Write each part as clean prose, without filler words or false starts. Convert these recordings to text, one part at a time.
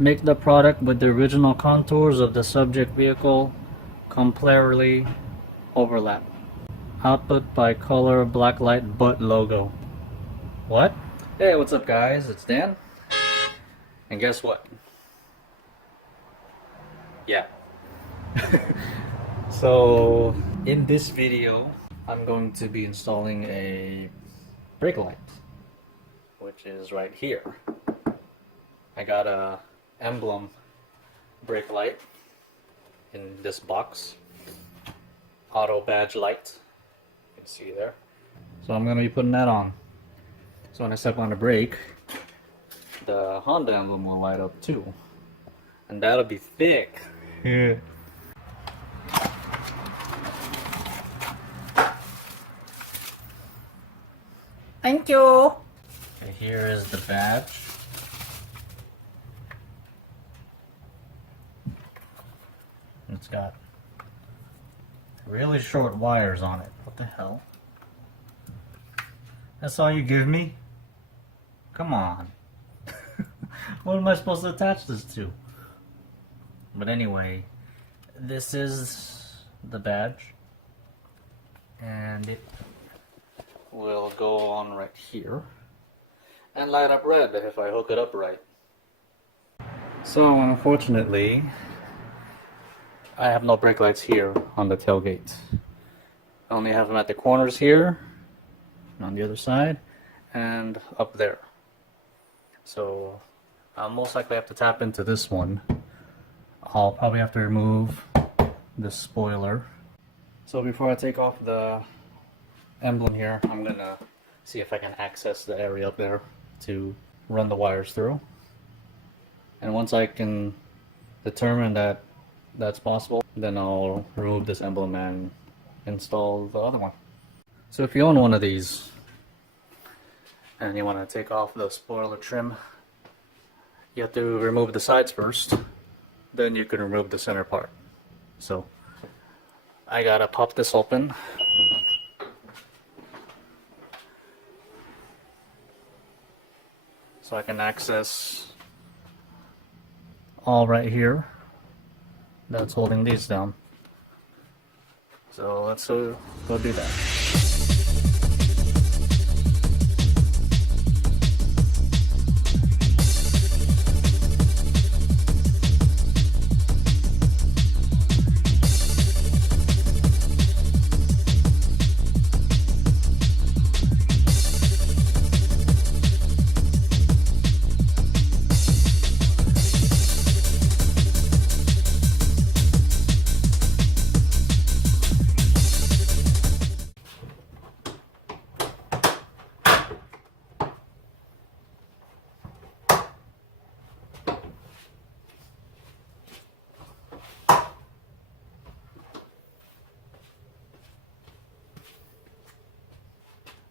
Make the product with the original contours of the subject vehicle completely overlap. Output by color black light but logo. What? Hey, what's up guys? It's Dan. And guess what? Yeah. So in this video, I'm going to be installing a brake light, which is right here. I got a emblem brake light in this box. Auto badge light. You can see there. So I'm going to be putting that on. So when I step on the brake, the Honda emblem will light up too. And that'll be thick. Yeah. Thank you. Okay, here is the badge. It's got really short wires on it. What the hell? That's all you give me? Come on. What am I supposed to attach this to? But anyway, this is the badge. And it will go on right here. And light up red if I hook it up right. So unfortunately, I have no brake lights here on the tailgate. I only have them at the corners here, on the other side, and up there. So I'll most likely have to tap into this one. I'll probably have to remove this spoiler. So before I take off the emblem here, I'm gonna see if I can access the area up there to run the wires through. And once I can determine that that's possible, then I'll remove this emblem and install the other one. So if you own one of these and you want to take off the spoiler trim, you have to remove the sides first, then you can remove the center part. So I gotta pop this open. So I can access all right here. That's holding these down. So let's go do that.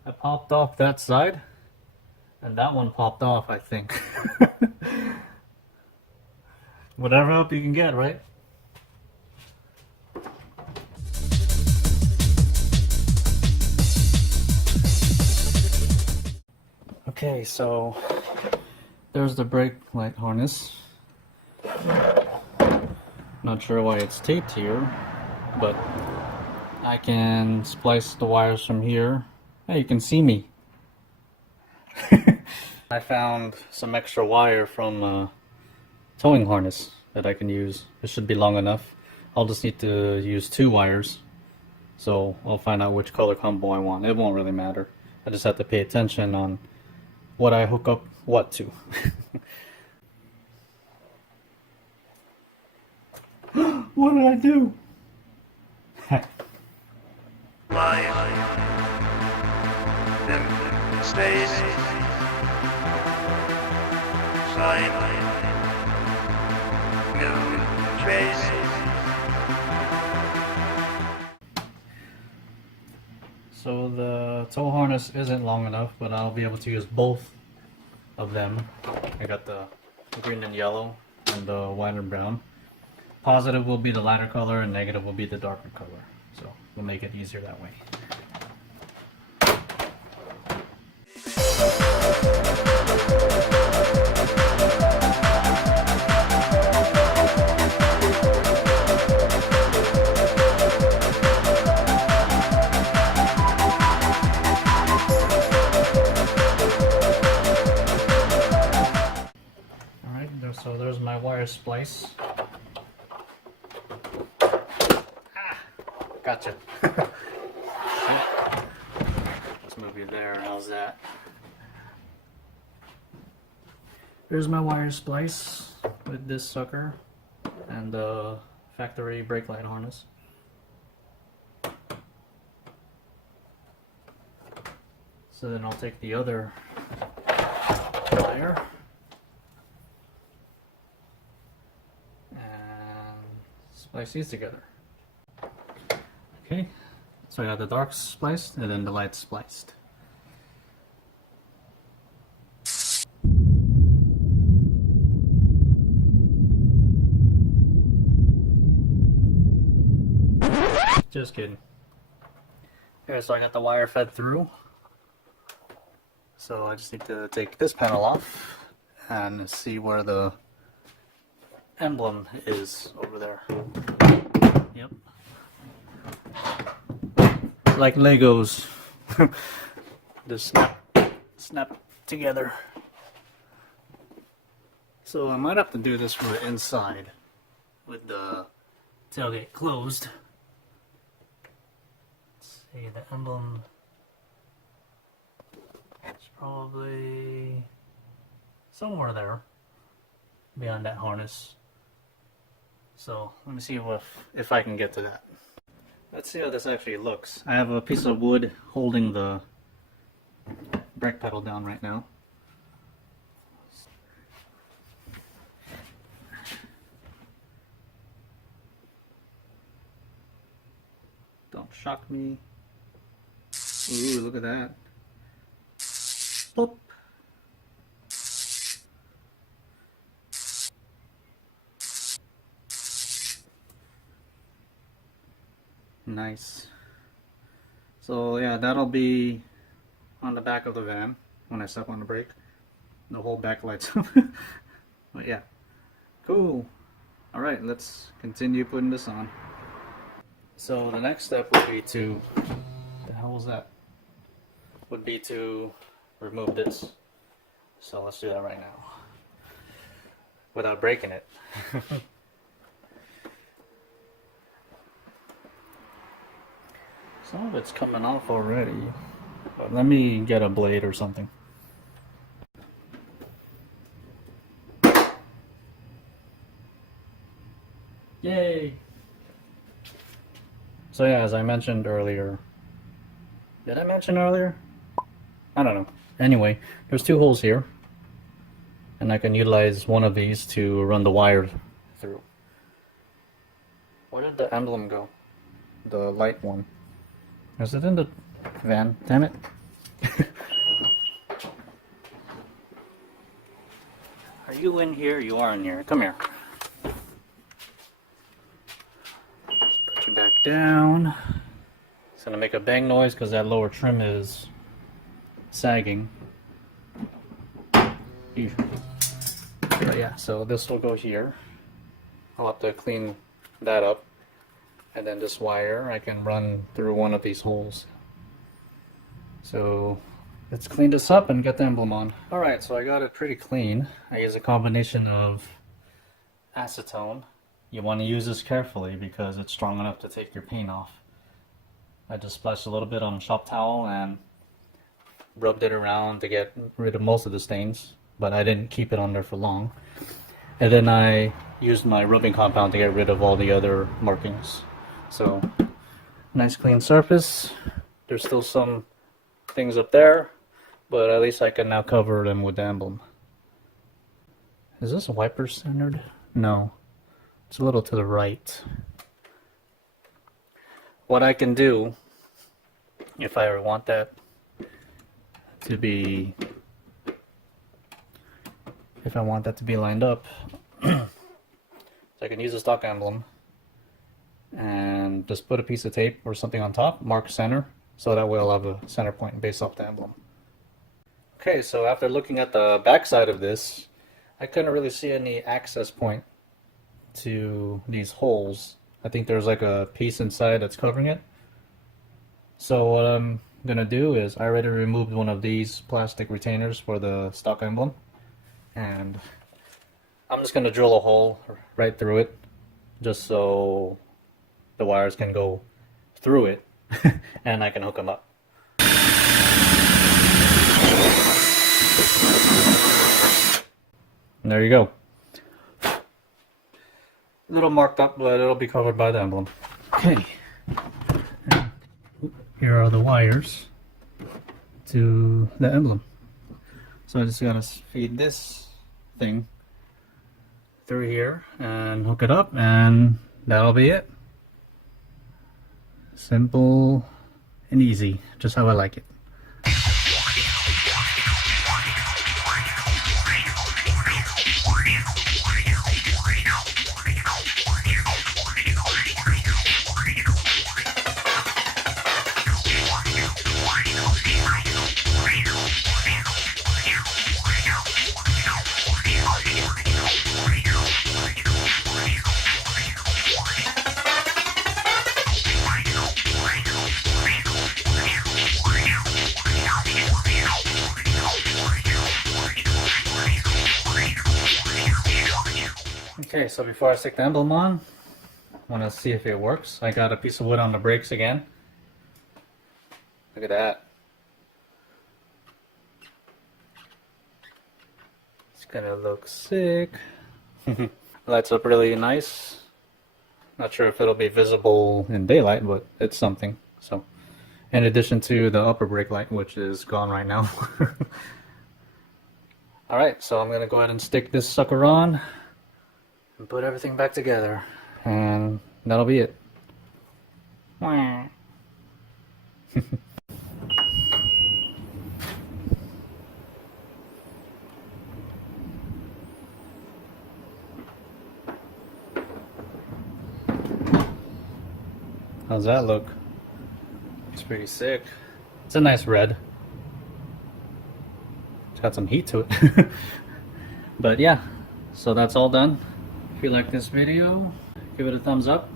I popped off that side, and that one popped off, I think. Whatever help you can get, right? Okay, so there's the brake light harness. Not sure why it's taped here, but I can splice the wires from here. Hey, you can see me. I found some extra wire from a towing harness that I can use. It should be long enough. I'll just need to use 2 wires. So I'll find out which color combo I want. It won't really matter. I just have to pay attention on what I hook up what to. What did I do? Space. Sign. New trace. So the tow harness isn't long enough, but I'll be able to use both of them. I got the green and yellow and the white and brown. Positive will be the lighter color and negative will be the darker color. So we'll make it easier that way. So there's my wire splice. Gotcha. Let's move you there. How's that? Here's my wire splice with this sucker and the factory brake light harness. So then I'll take the other wire and splice these together. Okay, so I got the dark spliced and then the light spliced. Just kidding. Okay, so I got the wire fed through. So I just need to take this panel off and see where the emblem is over there. Yep. Like Legos. Just snap together. So I might have to do this from the inside with the tailgate closed. Let's see, the emblem is probably somewhere there behind that harness. So let me see if I can get to that. Let's see how this actually looks. I have a piece of wood holding the brake pedal down right now. Don't shock me. Ooh, look at that. Boop. Nice. So yeah, that'll be on the back of the van when I step on the brake. The whole back lights up. But yeah, cool. All right, let's continue putting this on. So the next step would be to, the hell was that? Would be to remove this. So let's do that right now. Without breaking it. Some of it's coming off already. But let me get a blade or something. Yay! So yeah, as I mentioned earlier, did I mention earlier? I don't know. Anyway, there's two holes here, and I can utilize one of these to run the wire through. Where did the emblem go? The light one. Is it in the van? Damn it. Are you in here? You are in here. Come here. Put you back down. It's gonna make a bang noise because that lower trim is sagging. But yeah, so this will go here. I'll have to clean that up. And then this wire I can run through one of these holes. So let's clean this up and get the emblem on. Alright, so I got it pretty clean. I use a combination of acetone. You want to use this carefully because it's strong enough to take your paint off. I just splashed a little bit on a shop towel and rubbed it around to get rid of most of the stains, but I didn't keep it on there for long. And then I used my rubbing compound to get rid of all the other markings. So, nice clean surface. There's still some things up there, but at least I can now cover them with the emblem. Is this wiper centered? No, it's a little to the right. What I can do, if I ever want that to be, lined up, so I can use a stock emblem and just put a piece of tape or something on top, mark center, so that way I'll have a center point based off the emblem. Okay, so after looking at the back side of this, I couldn't really see any access point to these holes. I think there's like a piece inside that's covering it. So what I'm gonna do is, I already removed one of these plastic retainers for the stock emblem, and I'm just gonna drill a hole right through it, just so the wires can go through it, and I can hook them up. And there you go. A little marked up, but it'll be covered by the emblem. Okay. Here are the wires to the emblem. So I just gotta feed this thing through here and hook it up, and that'll be it. Simple and easy, just how I like it. Okay, so before I stick the emblem on, I want to see if it works. I got a piece of wood on the brakes again. Look at that. It's gonna look sick. Lights up really nice. Not sure if it'll be visible in daylight, but it's something. So, in addition to the upper brake light, which is gone right now. Alright, so I'm gonna go ahead and stick this sucker on and put everything back together, and that'll be it. How's that look? It's pretty sick. It's a nice red. It's got some heat to it. But yeah, so that's all done. If you like this video, give it a thumbs up.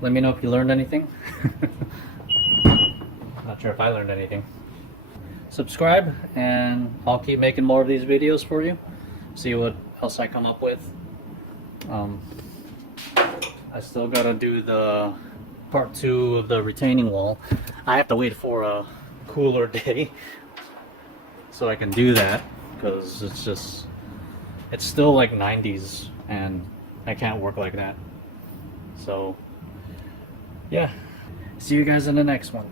Let me know if you learned anything. Not sure if I learned anything. Subscribe, and I'll keep making more of these videos for you. See what else I come up with. I still gotta do the part 2 of the retaining wall. I have to wait for a cooler day so I can do that, because it's still like 90s and I can't work like that. So yeah, see you guys in the next one.